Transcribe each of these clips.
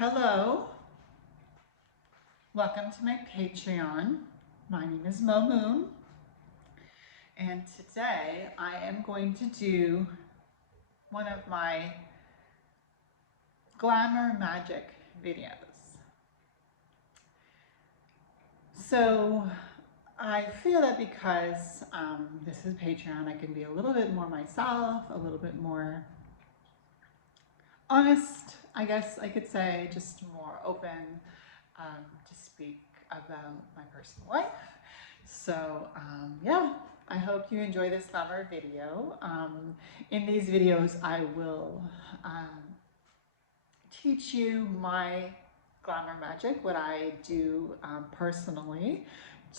Hello, welcome to my Patreon. My name is Mo Moon, and today I am going to do one of my glamour magic videos. So I feel that because this is Patreon, I can be a little bit more myself, a little bit more honest, I guess I could say, just more open to speak about my personal life. So yeah, I hope you enjoy this glamour video. In these videos, I will teach you my glamour magic, what I do personally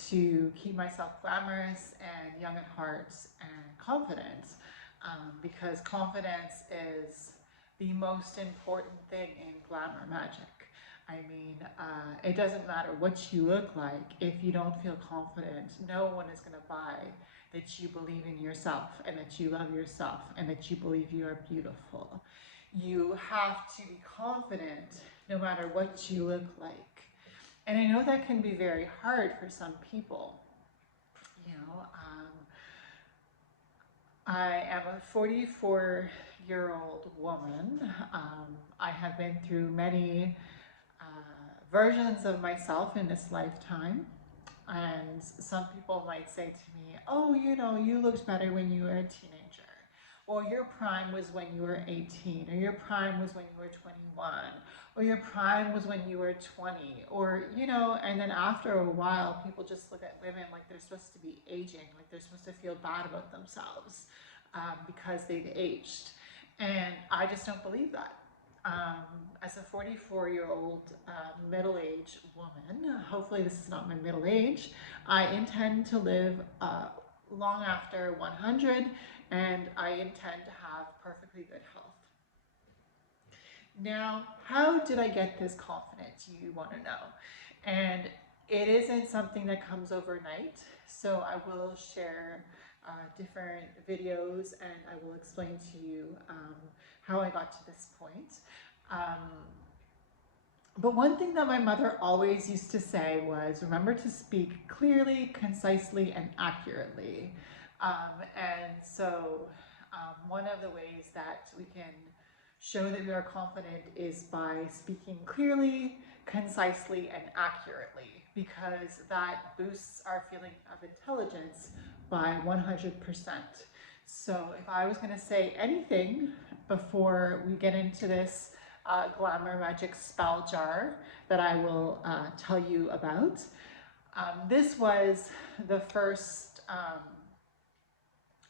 to keep myself glamorous and young at heart and confident, because confidence is the most important thing in glamour magic. I mean, it doesn't matter what you look like. If you don't feel confident, no one is going to buy that you believe in yourself and that you love yourself and that you believe you are beautiful. You have to be confident no matter what you look like. And I know that can be very hard for some people. You know, I am a 44-year-old woman. I have been through many versions of myself in this lifetime. And some people might say to me, oh, you know, you looked better when you were a teenager. Or your prime was when you were 18. Or your prime was when you were 21. Or your prime was when you were 20. Or, you know, and then after a while, people just look at women like they're supposed to be aging, like they're supposed to feel bad about themselves because they've aged. And I just don't believe that. As a 44-year-old middle-aged woman, hopefully this is not my middle age, I intend to live long after 100, and I intend to have perfectly good health. Now, how did I get this confidence, you want to know? And it isn't something that comes overnight, so I will share different videos and I will explain to you how I got to this point. But one thing that my mother always used to say was, remember to speak clearly, concisely, and accurately. And so one of the ways that we can show that we are confident is by speaking clearly, concisely, and accurately, because that boosts our feeling of intelligence by 100%. So if I was going to say anything before we get into this glamour magic spell jar that I will tell you about, this was the first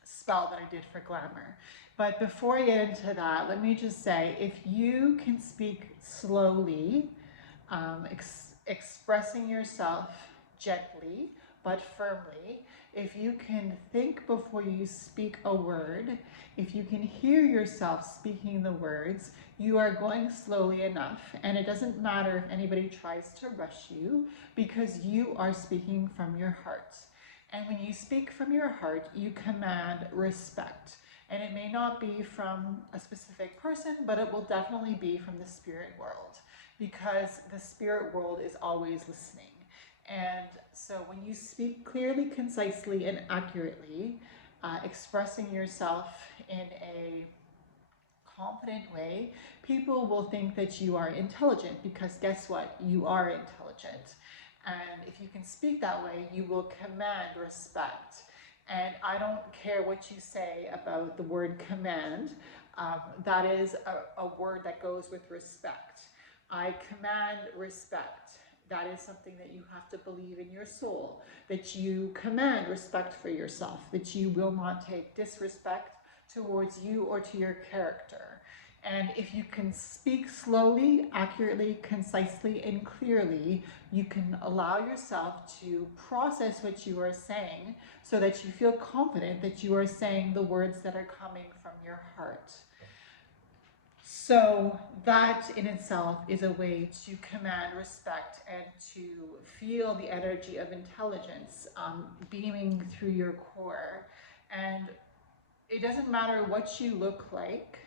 spell that I did for glamour. But before I get into that, let me just say, if you can speak slowly, expressing yourself gently but firmly, if you can think before you speak a word, if you can hear yourself speaking the words, you are going slowly enough. And it doesn't matter if anybody tries to rush you, because you are speaking from your heart. And when you speak from your heart, you command respect. And it may not be from a specific person, but it will definitely be from the spirit world, because the spirit world is always listening. And so when you speak clearly, concisely, and accurately, expressing yourself in a confident way, people will think that you are intelligent, because guess what? You are intelligent. And if you can speak that way, you will command respect. And I don't care what you say about the word command. That is a word that goes with respect. I command respect. That is something that you have to believe in your soul, that you command respect for yourself, that you will not take disrespect towards you or to your character. And if you can speak slowly, accurately, concisely, and clearly, you can allow yourself to process what you are saying so that you feel confident that you are saying the words that are coming from your heart. So that in itself is a way to command respect and to feel the energy of intelligence beaming through your core. And it doesn't matter what you look like.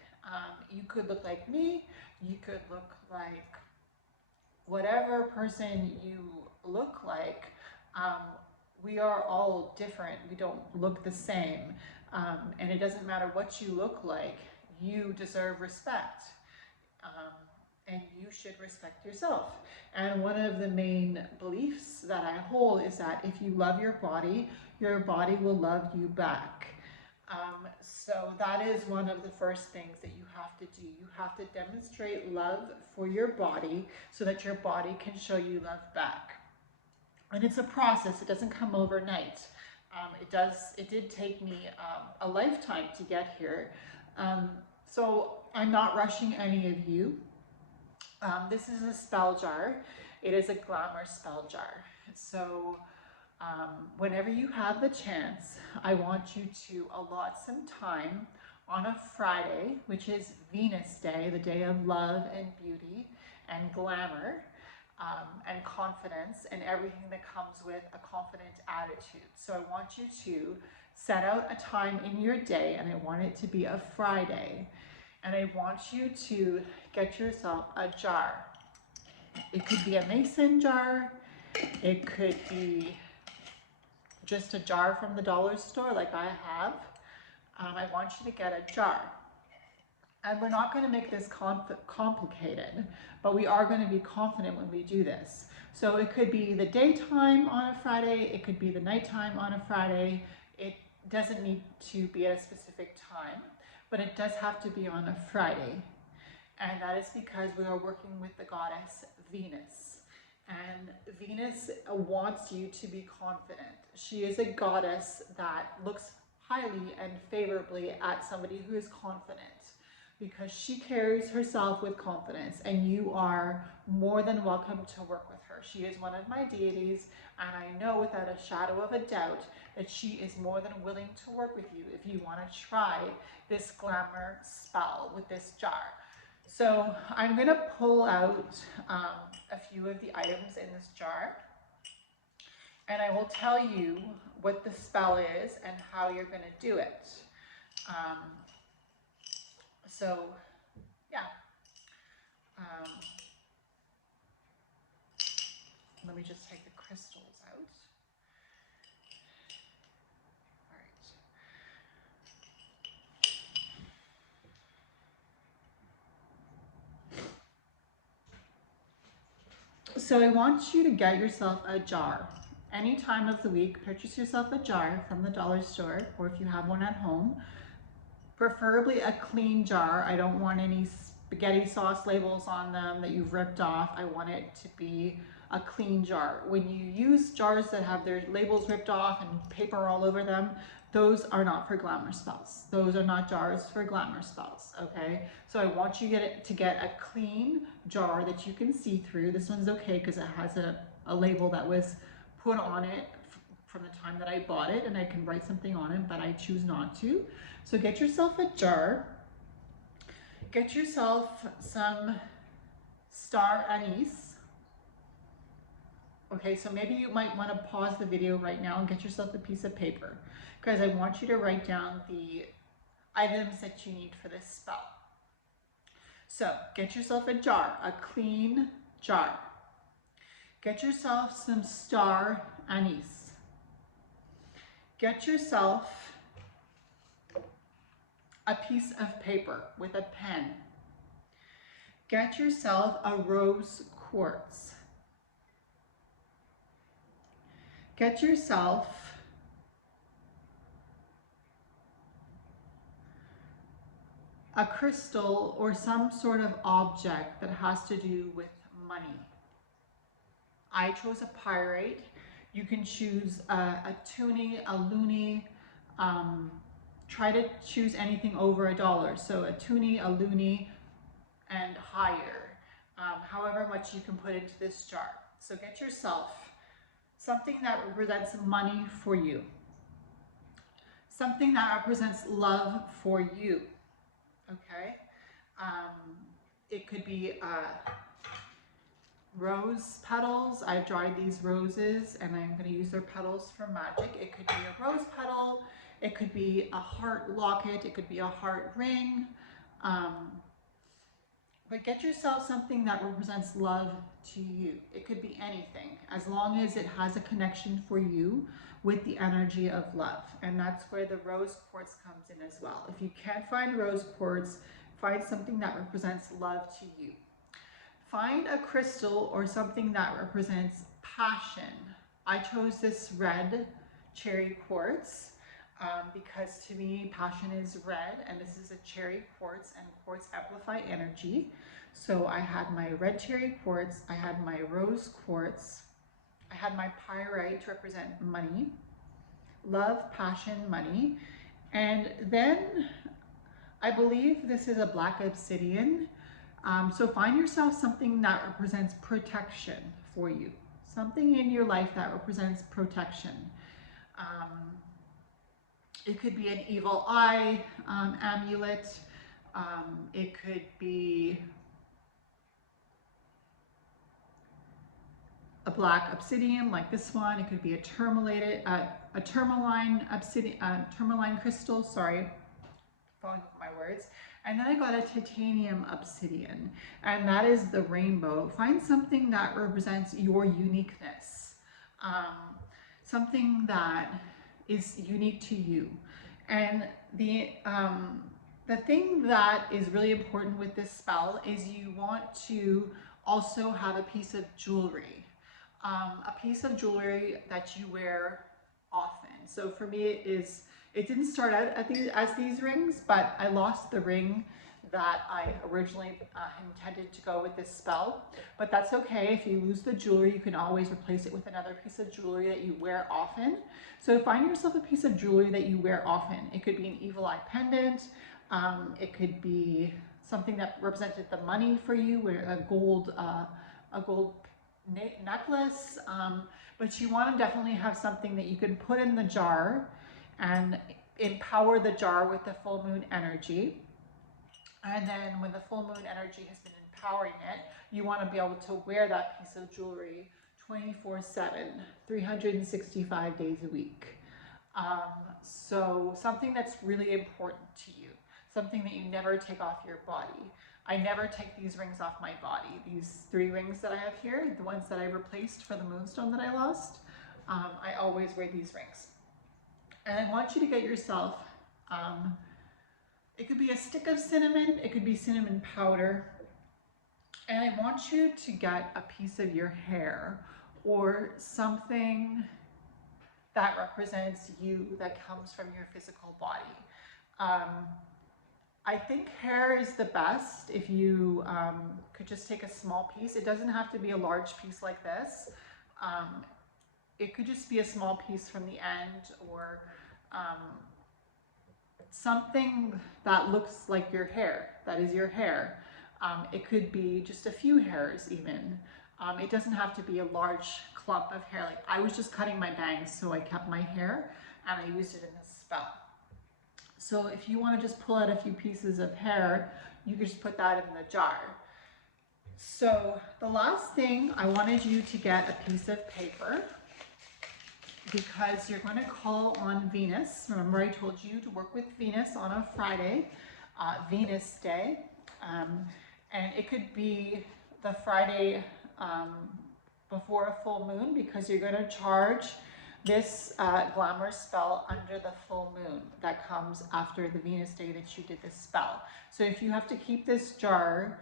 You could look like me, you could look like whatever person you look like, um, we are all different. We don't look the same. And it doesn't matter what you look like, you deserve respect. Um, and you should respect yourself. And one of the main beliefs that I hold is that if you love your body will love you back. So that is one of the first things that you have to do. You have to demonstrate love for your body so that your body can show you love back. And it's a process. It doesn't come overnight. It did take me a lifetime to get here. So I'm not rushing any of you. This is a spell jar. It is a glamour spell jar. So whenever you have the chance, I want you to allot some time on a Friday, which is Venus Day, the day of love and beauty and glamour, and confidence and everything that comes with a confident attitude. So I want you to set out a time in your day, and I want it to be a Friday. And I want you to get yourself a jar. It could be a mason jar. It could be just a jar from the dollar store like I have. I want you to get a jar. And we're not going to make this complicated, but we are going to be confident when we do this. So it could be the daytime on a Friday. It could be the nighttime on a Friday. It doesn't need to be at a specific time, but it does have to be on a Friday. And that is because we are working with the goddess Venus. And Venus wants you to be confident. She is a goddess that looks highly and favorably at somebody who is confident, because she carries herself with confidence, and you are more than welcome to work with her. She is one of my deities, and I know without a shadow of a doubt that she is more than willing to work with you if you want to try this glamour spell with this jar. So I'm going to pull out a few of the items in this jar, and I will tell you what the spell is and how you're going to do it. So yeah, let me just take the crystals out. All right. So I want you to get yourself a jar. Any time of the week, purchase yourself a jar from the dollar store, or if you have one at home, preferably a clean jar. I don't want any spaghetti sauce labels on them that you've ripped off. I want it to be a clean jar. When you use jars that have their labels ripped off and paper all over them, those are not for glamour spells. Those are not jars for glamour spells, okay? So I want you to get a clean jar that you can see through. This one's okay because it has a label that was put on it from the time that I bought it, and I can write something on it, but I choose not to. So get yourself a jar. Get yourself some star anise. Okay, so maybe you might want to pause the video right now and get yourself a piece of paper, because I want you to write down the items that you need for this spell. So get yourself a jar, a clean jar. Get yourself some star anise. Get yourself a piece of paper with a pen. Get yourself a rose quartz. Get yourself a crystal or some sort of object that has to do with money. I chose a pyrite. You can choose a toonie, a loonie. Try to choose anything over $1. So a toonie, a loonie, and higher. However much you can put into this jar. So get yourself something that represents money for you. Something that represents love for you. Okay? It could be rose petals. I've dried these roses and I'm going to use their petals for magic. It could be a rose petal. It could be a heart locket. It could be a heart ring. But get yourself something that represents love to you. It could be anything, as long as it has a connection for you with the energy of love. And that's where the rose quartz comes in as well. If you can't find rose quartz, find something that represents love to you. Find a crystal or something that represents passion. I chose this red cherry quartz because to me passion is red, and this is a cherry quartz, and quartz amplify energy. So I had my red cherry quartz, I had my rose quartz, I had my pyrite to represent money, love, passion, money, and then I believe this is a black obsidian. So find yourself something that represents protection for you, something in your life that represents protection. It could be an evil eye amulet. It could be a black obsidian like this one. It could be a tourmaline obsidian, tourmaline crystal. Sorry, falling over my words. And then I got a titanium obsidian, and that is the rainbow. Find something that represents your uniqueness, something that is unique to you. And the thing that is really important with this spell is you want to also have a piece of jewelry, that you wear often. So for me, it didn't start out as these rings, but I lost the ring that I originally intended to go with this spell. But that's okay. If you lose the jewelry, you can always replace it with another piece of jewelry that you wear often. So find yourself a piece of jewelry that you wear often. It could be an evil eye pendant. It could be something that represented the money for you, a gold necklace. But you want to definitely have something that you can put in the jar and empower the jar with the full moon energy. And then when the full moon energy has been empowering it, you want to be able to wear that piece of jewelry 24/7, 365 days a week. So something that's really important to you, something that you never take off your body. I never take these rings off my body. These 3 rings that I have here, the ones that I replaced for the moonstone that I lost, I always wear these rings. And I want you to get yourself, it could be a stick of cinnamon, it could be cinnamon powder, and I want you to get a piece of your hair or something that represents you, that comes from your physical body. I think hair is the best if you could just take a small piece. It doesn't have to be a large piece like this. It could just be a small piece from the end, or something that looks like your hair, that is your hair. It could be just a few hairs even. It doesn't have to be a large clump of hair. Like I was just cutting my bangs, so I kept my hair and I used it in this spell. So if you want to just pull out a few pieces of hair, you can just put that in the jar. So the last thing, I wanted you to get a piece of paper, because you're going to call on Venus. Remember, I told you to work with Venus on a Friday, Venus Day. And it could be the Friday before a full moon, because you're going to charge this glamour spell under the full moon that comes after the Venus day that you did this spell. So if you have to keep this jar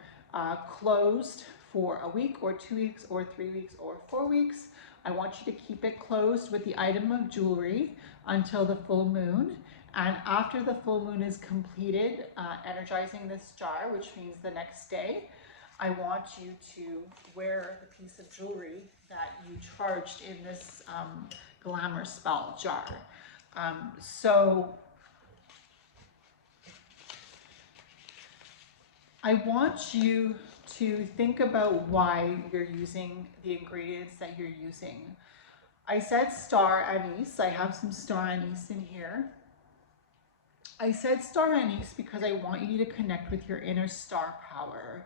closed for a week or 2 weeks or 3 weeks or 4 weeks, I want you to keep it closed with the item of jewelry until the full moon. And after the full moon is completed, energizing this jar, which means the next day, I want you to wear the piece of jewelry that you charged in this glamour spell jar. So I want you to think about why you're using the ingredients that you're using. I said star anise. I have some star anise in here. I said star anise because I want you to connect with your inner star power.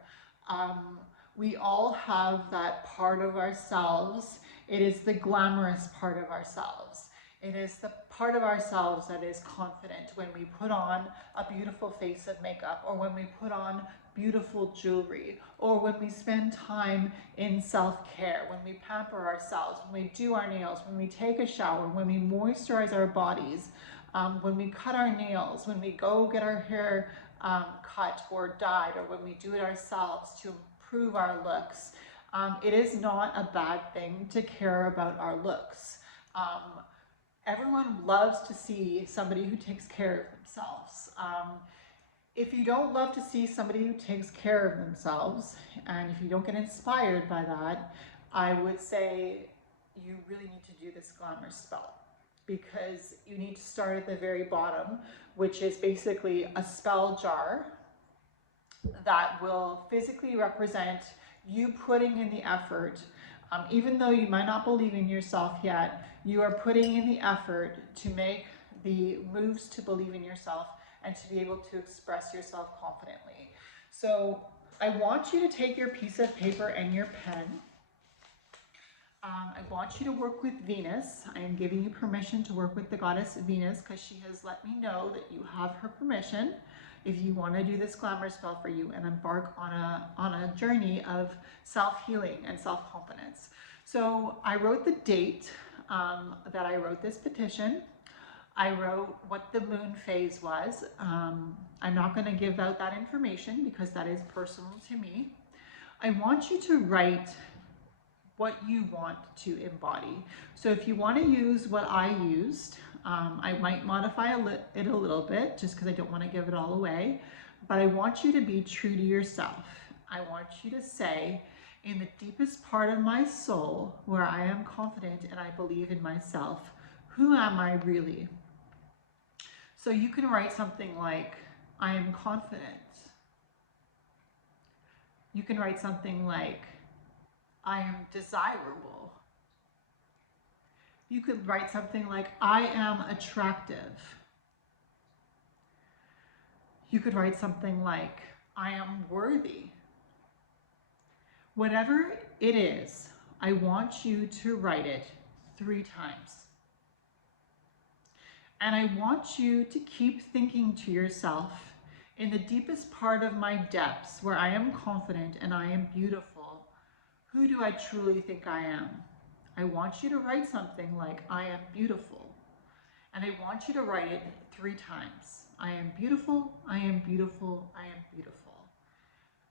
We all have that part of ourselves. It is the glamorous part of ourselves. It is the part of ourselves that is confident when we put on a beautiful face of makeup, or when we put on beautiful jewelry, or when we spend time in self-care, when we pamper ourselves, when we do our nails, when we take a shower, when we moisturize our bodies, when we cut our nails, when we go get our hair cut or dyed, or when we do it ourselves to improve our looks. It is not a bad thing to care about our looks. Everyone loves to see somebody who takes care of themselves. If you don't love to see somebody who takes care of themselves, and if you don't get inspired by that, I would say you really need to do this glamour spell, because you need to start at the very bottom, which is basically a spell jar that will physically represent you putting in the effort. Even though you might not believe in yourself yet, you are putting in the effort to make the moves to believe in yourself and to be able to express yourself confidently. So I want you to take your piece of paper and your pen. I want you to work with Venus. I am giving you permission to work with the goddess Venus, because she has let me know that you have her permission if you want to do this glamour spell for you and embark on a journey of self-healing and self-confidence. So I wrote the date that I wrote this petition. I wrote what the moon phase was. I'm not going to give out that information because that is personal to me. I want you to write what you want to embody. So if you want to use what I used, I might modify it a little bit just because I don't want to give it all away, but I want you to be true to yourself. I want you to say, in the deepest part of my soul, where I am confident and I believe in myself, who am I really? So you can write something like, I am confident. You can write something like, I am desirable. You could write something like, I am attractive. You could write something like, I am worthy. Whatever it is, I want you to write it 3 times. And I want you to keep thinking to yourself, in the deepest part of my depths, where I am confident and I am beautiful, who do I truly think I am? I want you to write something like, I am beautiful. And I want you to write it 3 times. I am beautiful, I am beautiful, I am beautiful.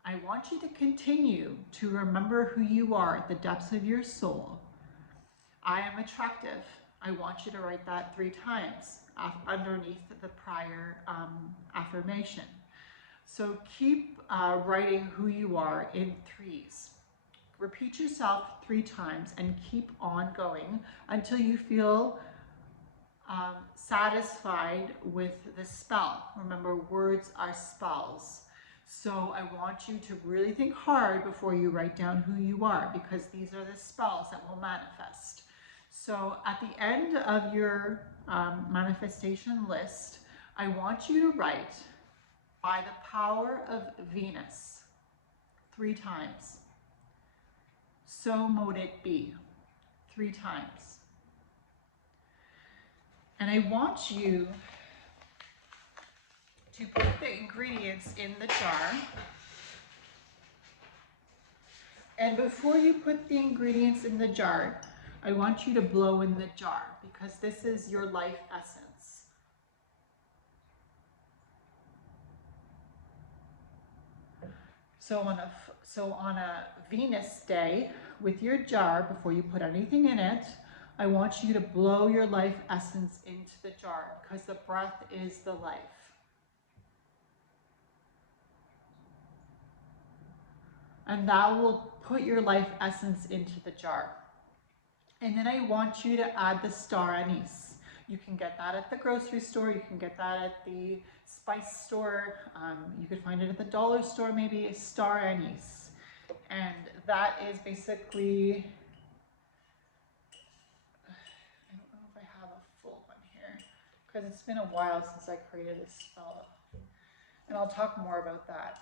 I want you to continue to remember who you are at the depths of your soul. I am attractive. I want you to write that 3 times underneath the prior affirmation. So keep writing who you are in 3s. Repeat yourself 3 times and keep on going until you feel satisfied with the spell. Remember, words are spells. So I want you to really think hard before you write down who you are, because these are the spells that will manifest. So at the end of your manifestation list, I want you to write, by the power of Venus, 3 times. So mote it be, 3 times. And I want you to put the ingredients in the jar. And before you put the ingredients in the jar, I want you to blow in the jar, because this is your life essence. So on a Venus day, with your jar, before you put anything in it, I want you to blow your life essence into the jar, because the breath is the life. And that will put your life essence into the jar. And then I want you to add the star anise. You can get that at the grocery store, you can get that at the spice store, you could find it at the dollar store maybe, star anise. And that is basically, I don't know if I have a full one here, because it's been a while since I created this spell. And I'll talk more about that.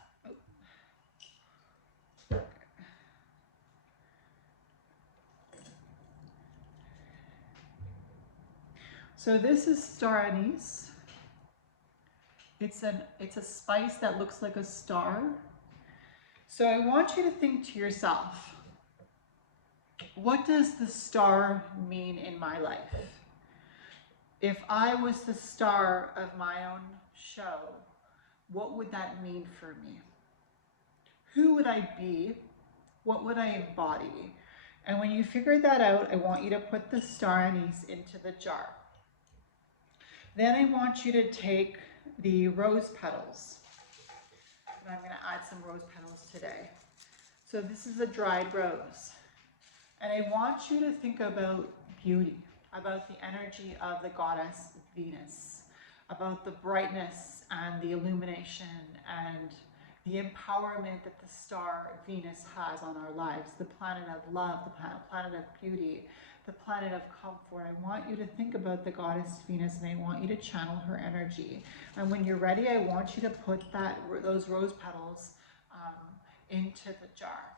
So this is star anise. It's a spice that looks like a star. So I want you to think to yourself, what does the star mean in my life? If I was the star of my own show, what would that mean for me? Who would I be? What would I embody? And when you figure that out, I want you to put the star anise into the jar. Then I want you to take the rose petals. And I'm going to add some rose petals today. So this is a dried rose. And I want you to think about beauty, about the energy of the goddess Venus, about the brightness and the illumination and the empowerment that the star Venus has on our lives, the planet of love, the planet of beauty, the planet of comfort. I want you to think about the goddess Venus, and I want you to channel her energy. And when you're ready, I want you to put those rose petals into the jar.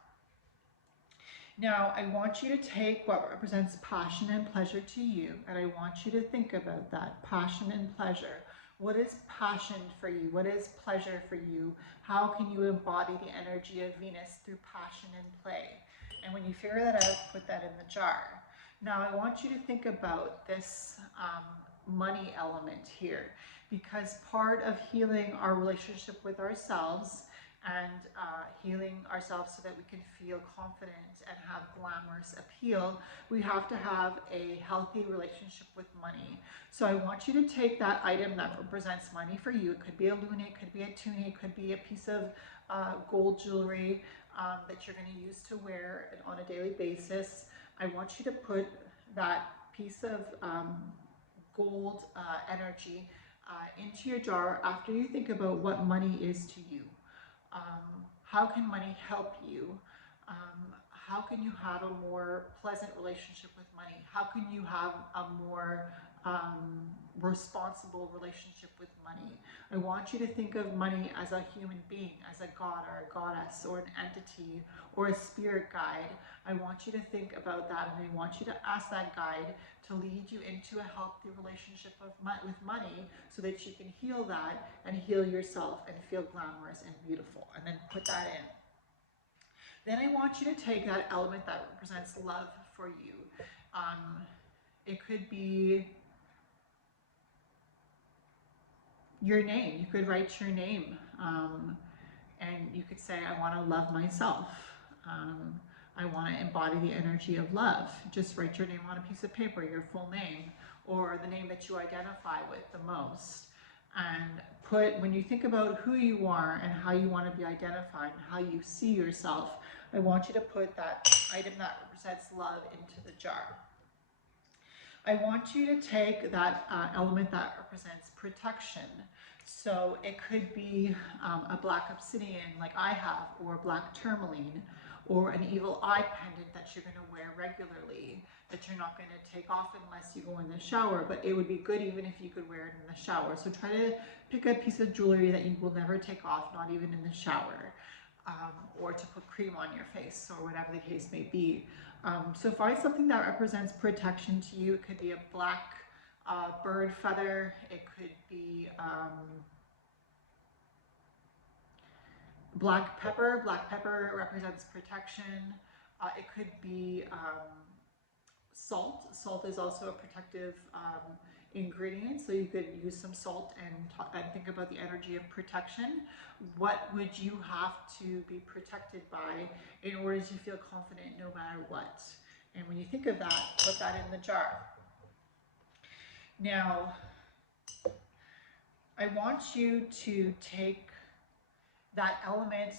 Now, I want you to take what represents passion and pleasure to you, and I want you to think about that, passion and pleasure. What is passion for you? What is pleasure for you? How can you embody the energy of Venus through passion and play? And when you figure that out, put that in the jar. Now, I want you to think about this money element here, because part of healing our relationship with ourselves and healing ourselves so that we can feel confident and have glamorous appeal, we have to have a healthy relationship with money. So I want you to take that item that represents money for you. It could be a luna, it could be a tunic, it could be a piece of gold jewelry that you're going to use to wear on a daily basis. I want you to put that piece of gold energy into your jar after you think about what money is to you. How can money help you? How can you have a more pleasant relationship with money? How can you have a more responsible relationship with money? I want you to think of money as a human being, as a god or a goddess or an entity or a spirit guide. I want you to think about that, and I want you to ask that guide to lead you into a healthy relationship with money so that you can heal that and heal yourself and feel glamorous and beautiful, and then put that in. Then I want you to take that element that represents love for you. It could be your name. You could write your name, and you could say, I want to love myself. I want to embody the energy of love. Just write your name on a piece of paper, your full name, or the name that you identify with the most. And when you think about who you are and how you want to be identified and how you see yourself, I want you to put that item that represents love into the jar. I want you to take that element that represents protection. So it could be a black obsidian like I have, or black tourmaline, or an evil eye pendant that you're going to wear regularly, that you're not going to take off unless you go in the shower, but it would be good even if you could wear it in the shower. So try to pick a piece of jewelry that you will never take off, not even in the shower, or to put cream on your face, or whatever the case may be. So find something that represents protection to you. It could be a black bird feather, it could be black pepper. Black pepper represents protection. It could be salt. Salt is also a protective ingredient, so you could use some salt and think about the energy of protection. What would you have to be protected by in order to feel confident no matter what? And when you think of that, put that in the jar. Now, I want you to take that element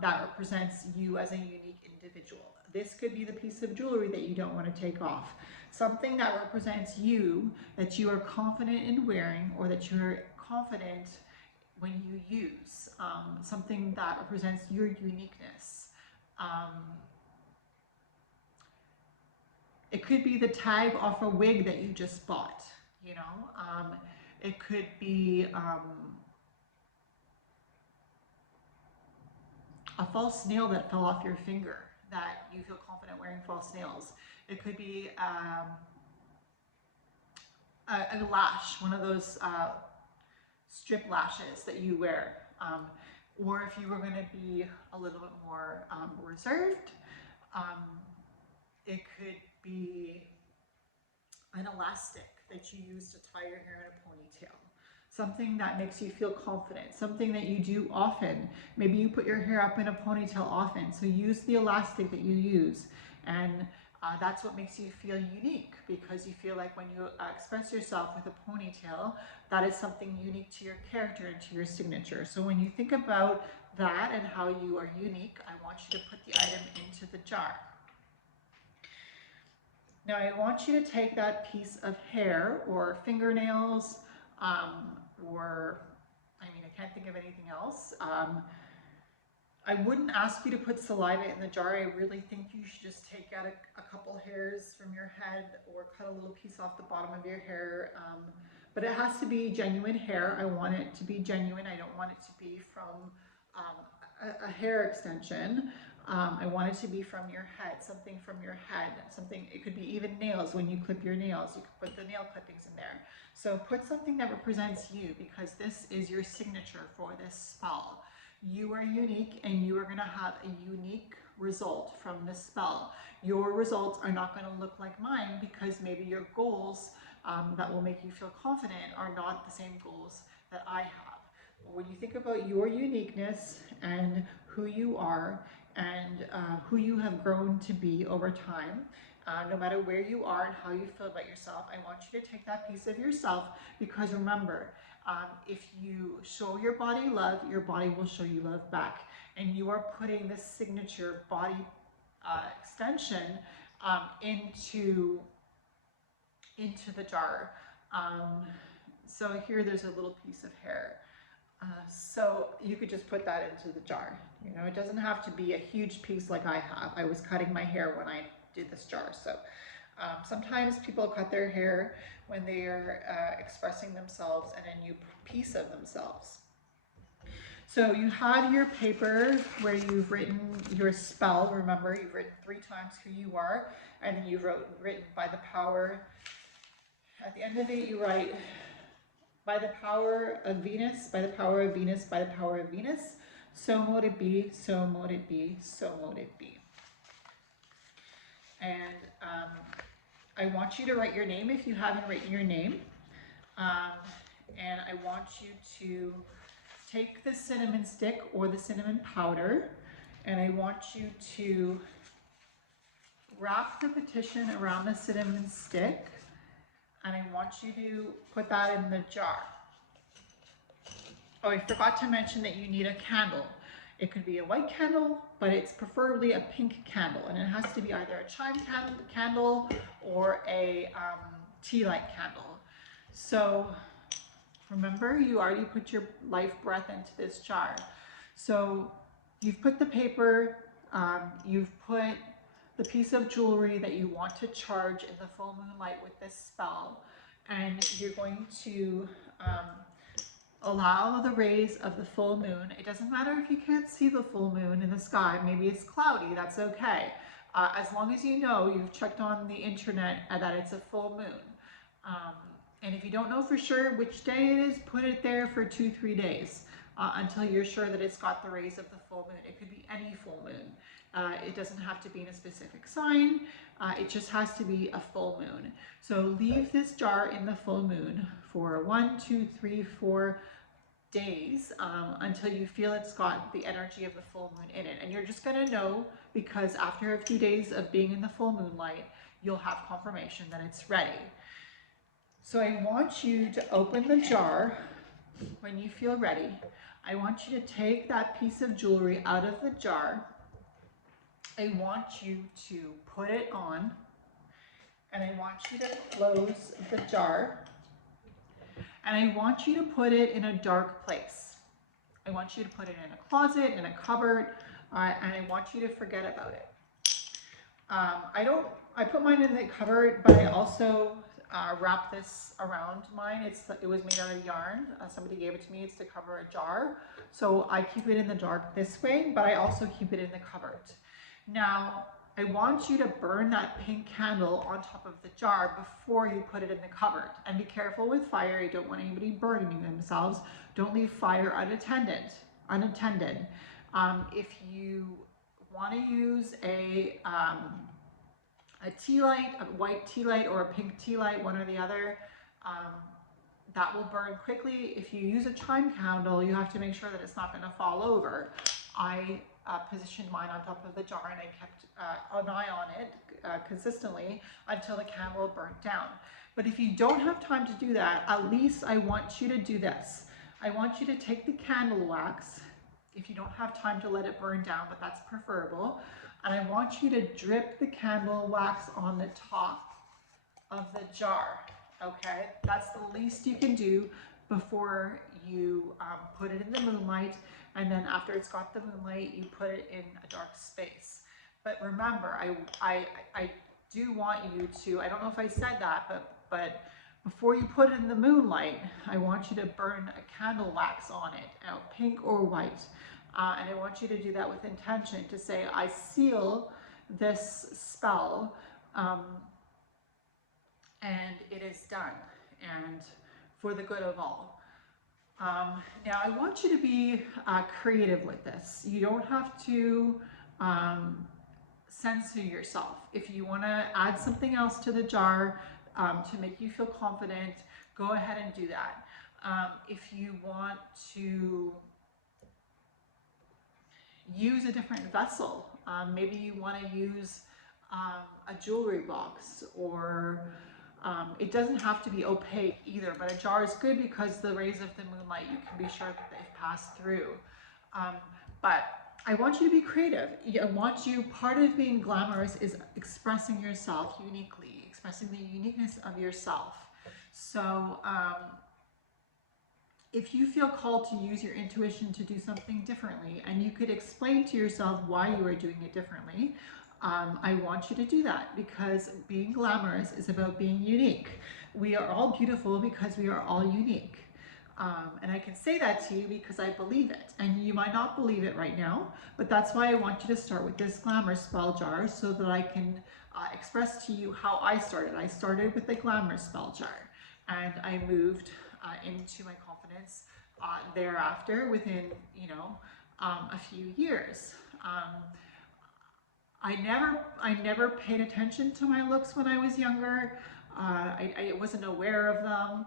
that represents you as a unique individual. This could be the piece of jewelry that you don't want to take off. Something that represents you, that you are confident in wearing, or that you're confident when you use. Something that represents your uniqueness. It could be the tag off a wig that you just bought, you know. It could be a false nail that fell off your finger that you feel confident wearing false nails. It could be a lash, one of those strip lashes that you wear. Or if you were going to be a little bit more reserved, it could be an elastic that you use to tie your hair in a ponytail. Something that makes you feel confident, something that you do often. Maybe you put your hair up in a ponytail often, so use the elastic that you use. And that's what makes you feel unique, because you feel like when you express yourself with a ponytail, that is something unique to your character and to your signature. So when you think about that and how you are unique, I want you to put the item into the jar. Now I want you to take that piece of hair or fingernails, or, I mean, I can't think of anything else. I wouldn't ask you to put saliva in the jar. I really think you should just take out a couple hairs from your head or cut a little piece off the bottom of your hair. But it has to be genuine hair. I want it to be genuine. I don't want it to be from a hair extension. I want it to be from your head, something from your head, something, it could be even nails. When you clip your nails, you could put the nail clippings in there. So put something that represents you, because this is your signature for this spell. You are unique, and you are going to have a unique result from this spell. Your results are not going to look like mine, because maybe your goals that will make you feel confident are not the same goals that I have. When you think about your uniqueness and who you are and who you have grown to be over time, no matter where you are and how you feel about yourself, I want you to take that piece of yourself, because remember, if you show your body love, your body will show you love back. And you are putting this signature body extension into the jar. So here there's a little piece of hair. So you could just put that into the jar. You know, it doesn't have to be a huge piece like I have. I was cutting my hair when I did this jar. So sometimes people cut their hair when they are expressing themselves and a new piece of themselves. So you had your paper where you've written your spell. Remember, you've written 3 times who you are, and then you've written by the power. At the end of it, you write, by the power of Venus, by the power of Venus, by the power of Venus, so mote it be, so mote it be, so mote it be. And I want you to write your name if you haven't written your name. And I want you to take the cinnamon stick or the cinnamon powder, and I want you to wrap the petition around the cinnamon stick, and I want you to put that in the jar. Oh, I forgot to mention that you need a candle. It could be a white candle, but it's preferably a pink candle, and it has to be either a chime candle or a tea light candle. So remember, you already put your life breath into this jar. So you've put the paper, you've put the piece of jewelry that you want to charge in the full moonlight with this spell, and you're going to allow the rays of the full moon. It doesn't matter if you can't see the full moon in the sky. Maybe it's cloudy, that's okay. As long as you know you've checked on the internet that it's a full moon. And if you don't know for sure which day it is, put it there for 2-3 days until you're sure that it's got the rays of the full moon. It could be any full moon. It doesn't have to be in a specific sign. It just has to be a full moon. So leave this jar in the full moon for 1, 2, 3, 4 days until you feel it's got the energy of the full moon in it. And you're just going to know, because after a few days of being in the full moonlight, you'll have confirmation that it's ready. So I want you to open the jar when you feel ready. I want you to take that piece of jewelry out of the jar. I want you to put it on, and I want you to close the jar, and I want you to put it in a dark place. I want you to put it in a closet, in a cupboard, and I want you to forget about it. I put mine in the cupboard, but I also wrap this around mine. It was made out of yarn. Somebody gave it to me. It's to cover a jar. So I keep it in the dark this way, but I also keep it in the cupboard. Now, I want you to burn that pink candle on top of the jar before you put it in the cupboard. And be careful with fire. You don't want anybody burning themselves. Don't leave fire unattended. If you want to use a tea light, a white tea light or a pink tea light, one or the other, that will burn quickly. If you use a chime candle, you have to make sure that it's not going to fall over. I positioned mine on top of the jar and I kept an eye on it consistently until the candle burnt down. But if you don't have time to do that, at least I want you to do this. I want you to take the candle wax, if you don't have time to let it burn down, but that's preferable, and I want you to drip the candle wax on the top of the jar, okay? That's the least you can do before you put it in the moonlight, and then after it's got the moonlight, you put it in a dark space. But remember, I do want you to, I don't know if I said that, but before you put it in the moonlight, I want you to burn a candle wax on it, pink or white. And I want you to do that with intention to say, I seal this spell, and it is done, and for the good of all. Now, I want you to be creative with this. You don't have to censor yourself. If you want to add something else to the jar to make you feel confident, go ahead and do that. If you want to use a different vessel, maybe you want to use a jewelry box, or it doesn't have to be opaque either, but a jar is good because the rays of the moonlight, you can be sure that they've passed through. But I want you to be creative. I want you, part of being glamorous is expressing yourself uniquely, expressing the uniqueness of yourself. So if you feel called to use your intuition to do something differently, and you could explain to yourself why you are doing it differently, I want you to do that, because being glamorous is about being unique. We are all beautiful because we are all unique. And I can say that to you because I believe it. And you might not believe it right now, but that's why I want you to start with this glamour spell jar, so that I can express to you how I started. I started with the glamour spell jar, and I moved into my confidence thereafter within, a few years. I never paid attention to my looks when I was younger. I wasn't aware of them.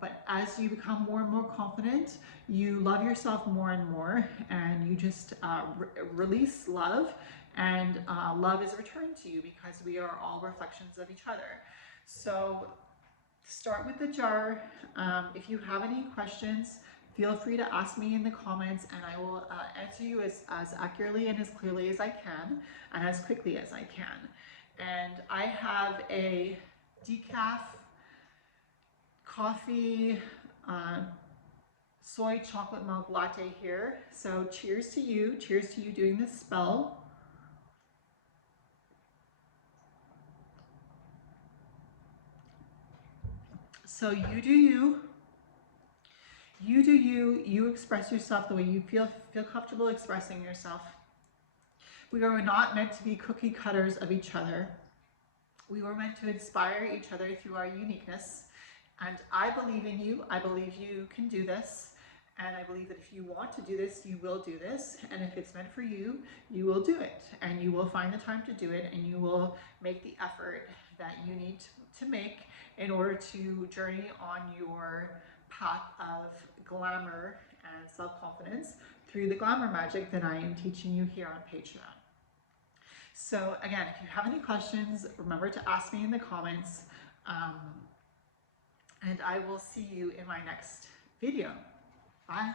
But as you become more and more confident, you love yourself more and more, and you just release love, and love is returned to you, because we are all reflections of each other. So start with the jar. If you have any questions, feel free to ask me in the comments, and I will answer you as accurately and as clearly as I can, and as quickly as I can. And I have a decaf coffee soy chocolate milk latte here. So cheers to you doing this spell. So you do you. You do you. You express yourself the way you feel comfortable expressing yourself. We are not meant to be cookie cutters of each other. We were meant to inspire each other through our uniqueness. And I believe in you. I believe you can do this. And I believe that if you want to do this, you will do this. And if it's meant for you, you will do it. And you will find the time to do it. And you will make the effort that you need to make in order to journey on your path of glamour and self-confidence through the glamour magic that I am teaching you here on Patreon. So again, if you have any questions, remember to ask me in the comments. And I will see you in my next video. Bye.